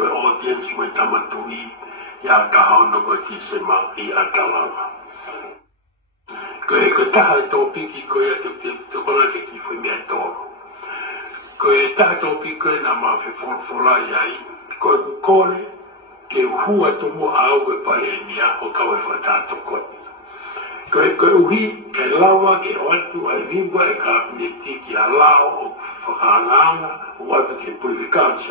ko audience mo tamatui ya ka ono ko kisema I atalama ko taha topiki ko ya te kona te ki foi me toro ko taha topiki na ma fe fola ya ko kole ke hua to mo au e pale mia o ka we fata to ko uhi ke lawa ke watu ai vingwa e ka netiki alao o whakalanga o watu ke purifikansi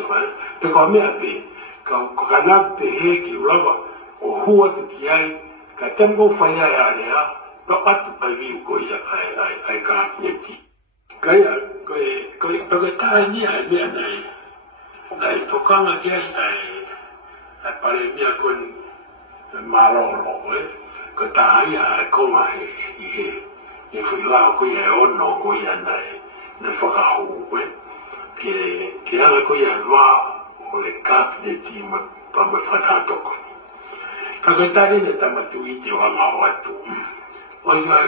te ka mea pe ka kana pe he ke ulawa o hua te ki ai ka temgo whaia e area no atu ai vingu ko ia ai ka netiki kaya koe tae ni ai mea nei tokanga ki ai pare mea koe maroro ko tahi a konga he fui lao ko ia ono ko ia nei whakahu ke ala ko ia loa o le kapi de tima pa me whatatoko ka koe tari ne tamatu I te wanga o atu o ia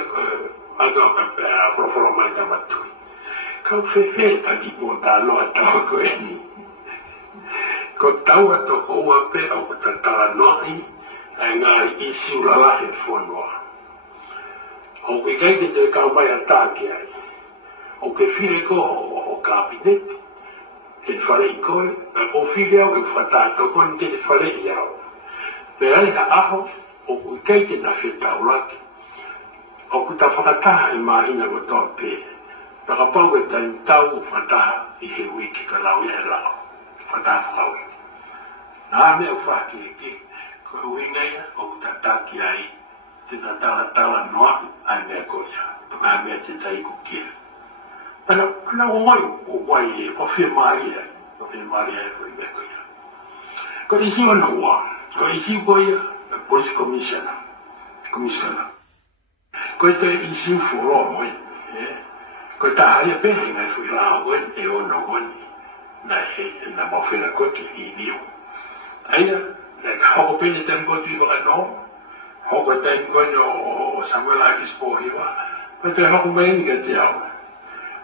ato ka pēa whoroforo mai tamatu ka whewhe taki po tā loa tau ko ni ko tau ato ko ua pēa o ta tala noai ngā isi ulalahe whanua. O ke kai te kau mai a tāke ai. O ke whire ko o kabineti, te whare I koe, o whire au e whatato koe te whare I au. Pe ai ha aho, o ke kai te na whetau laki. O ku ta whakataha e mahina ko tō pē. Naka pau e tai tau whataha I he wiki ka lau e lau. Whataha whakau. Nā mea whaki e ki. Ko wingaia o tataki ai te tala noa ai mea koia ngā mea te tai kukia pana o mai o wai e whawhia maari ai fwoi mea koia ko isi wana ua ko isi koia police commissioner ko te isi furo moi ko ta haia pehe ngai fwoi lao koe e ono koe na mawhena koe ki I niu aia hoko pene tenko tui waka no, hoko tenko o Samuel Akis Pohiwa, ko te hoko mai inga te au.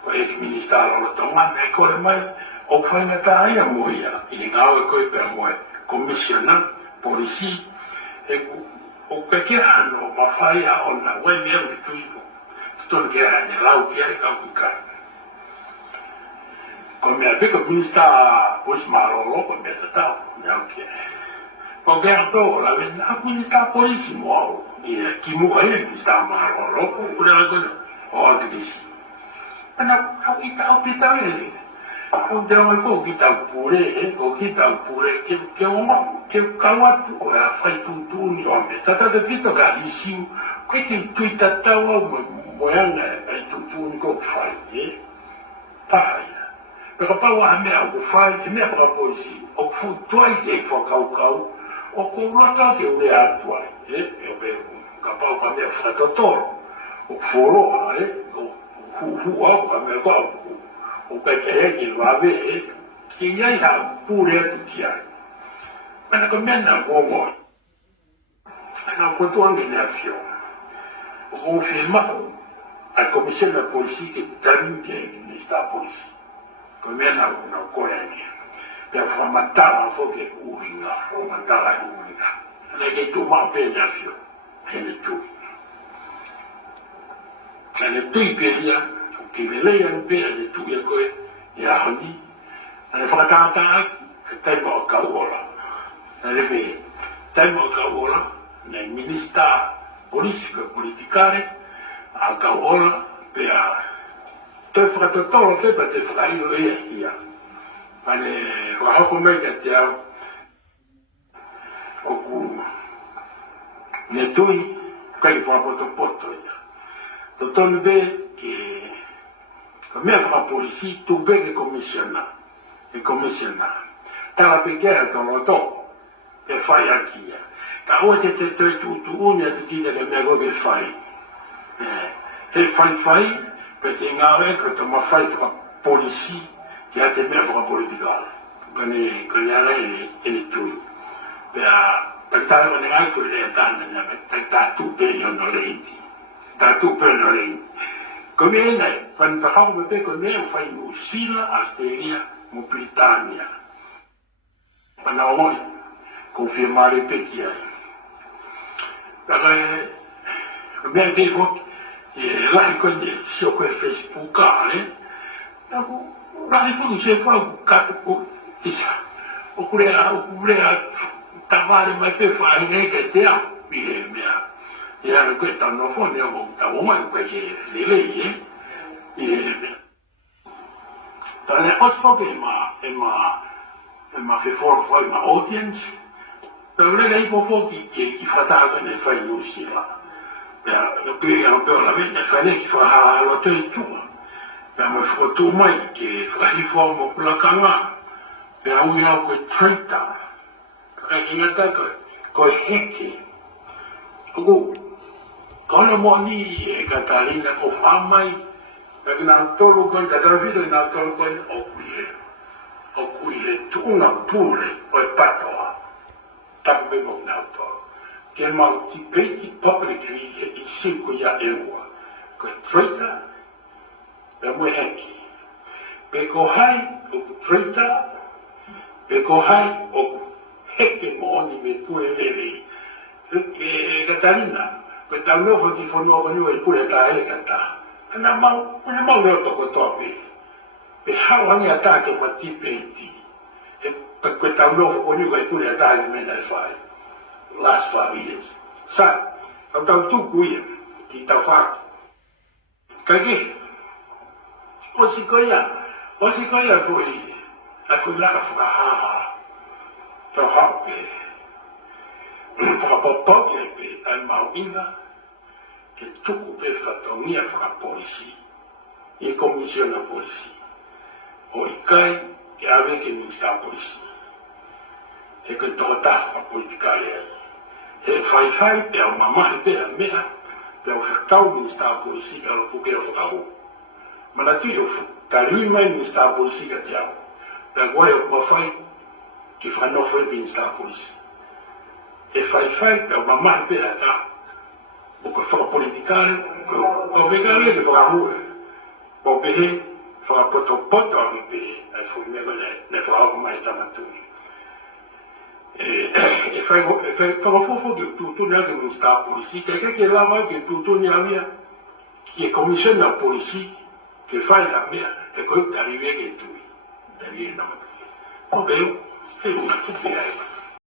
Ko eki minister o tonga, me kore mai, o whainga ta aia moia, I ngāo e koe pēr moe, commissioner, polisi, o ka kia hano, ma whaia o na wai mea uri tui ko, tuton kia hane lau kia I kau kukai. Ko mea peko minister, pois marolo, ko mea tatau, mea kia. Ko kaya to, la venda minister polisi mo, ki mo ai minister marolo, ko na ko o kisi. Ana ka kita pita e. Ko te o ko kita pure, ke o ma, ke kawat o a fai tu ni o me. Tata de fito ga isi, ko te tuita tawa mo yana ai tu ni ko fai e. Tai. Pero pa wa me o fai, me pa polisi, o fu toi te fo kau. O ko rata ke ue atua, e ka pau ka mea whakatotoro, o whoroa, o huau ka mea kua, o kai ke heki wawe, ki iai ha pūre atu ki ai. Mana ka mena kongo, ana kotuange nea whio, o ko whimau, a komisiona polisi ke taru ke minister polisi, ko mena na koreangia. Pea whamatara whoke uhinga, whamatara uhinga. Nei kei tū maa pēnea whio, hene tū. Hene tui pēhia, o ki welei anu pēhia ne tū ia koe, ia honi. Hene whakatata aki, he taima o kauola. Hene me, taima o kauola, nei minister polisi koe politikare, a kauola, pea, toi whakatotoro tepa te whakairo ia. Pane wahoko mei ka te au o ku ne tui kai whapoto ia. To tonu be ke ka mea whakapolisi tu be ke komisiona. Tala pe kea tono to ke whai aki ia. Ka oa te toi tu unia tu kita ke mea koe ke whai. He whai pe te ngāwe ka to ma whai whakapolisi ki a te mea whakapolitikale. Kone ara ene tui. Pea, takitara wane ngai fui rea tāna name, takitara tūpeni o no reiti. Takitara tūpeni o reiti. Ko me enai, whani pakau me pe ko mea whai mo Sila, Australia, mo Britania. Panahoi, confirmare pekia. Daga me de fo la ko de sio ko Facebook ka dago la fo se fo ka ko isa o kure a tavale mai pe fa ne ke te a bi me ya ko ta no fo ne o ta o mai ko ke le dan Oxford ma fe for ma audience per le info che fratago ne fa uscire per che la vita fa ne fa lo tu per me foto mai che fa riforma la canga per un io che trenta che in attacco con hecchi con moni Catalina o fa mai perché non tolo con da vita non tolo con o qui tu una pure o patto tambe mo nato che molti peti pubblicly e 5 euro con treta per me hecchi per hai o treta per hai o hecchi mo ogni me pure le Catalina per tal nuovo di forno con noi pure da canta non ma lo tocco topi per hawani attacchi ma ti peti e per questa nuova con noi pure da me ne fai last 5 years sa então tu cuia que tá fato kaki o sikoia foi lá ka fuka ha to hope fuka popo pe al mauina que tuku pe fatonia fuka polisi e comisión a polisi o ikai que ave que ministra polisi e que tota fuka politicale e fai per mamma e per me per ofertare un ministero polisi per lo poter fare ma la tiro da lui mai ministero polisi che abbiamo per guai come fai che fanno fuori il ministero polisi e fai per mamma e per te o che fa politicare o vegare che fa o per fa poto per e fu ne fa come tamatuni e fai fofo che tutto ne ha che non sta a polizia che lava che tutto ne aveva che commissione a polizia che fai la mia e poi arrivi che tu arrivi no vabbè è una stupidità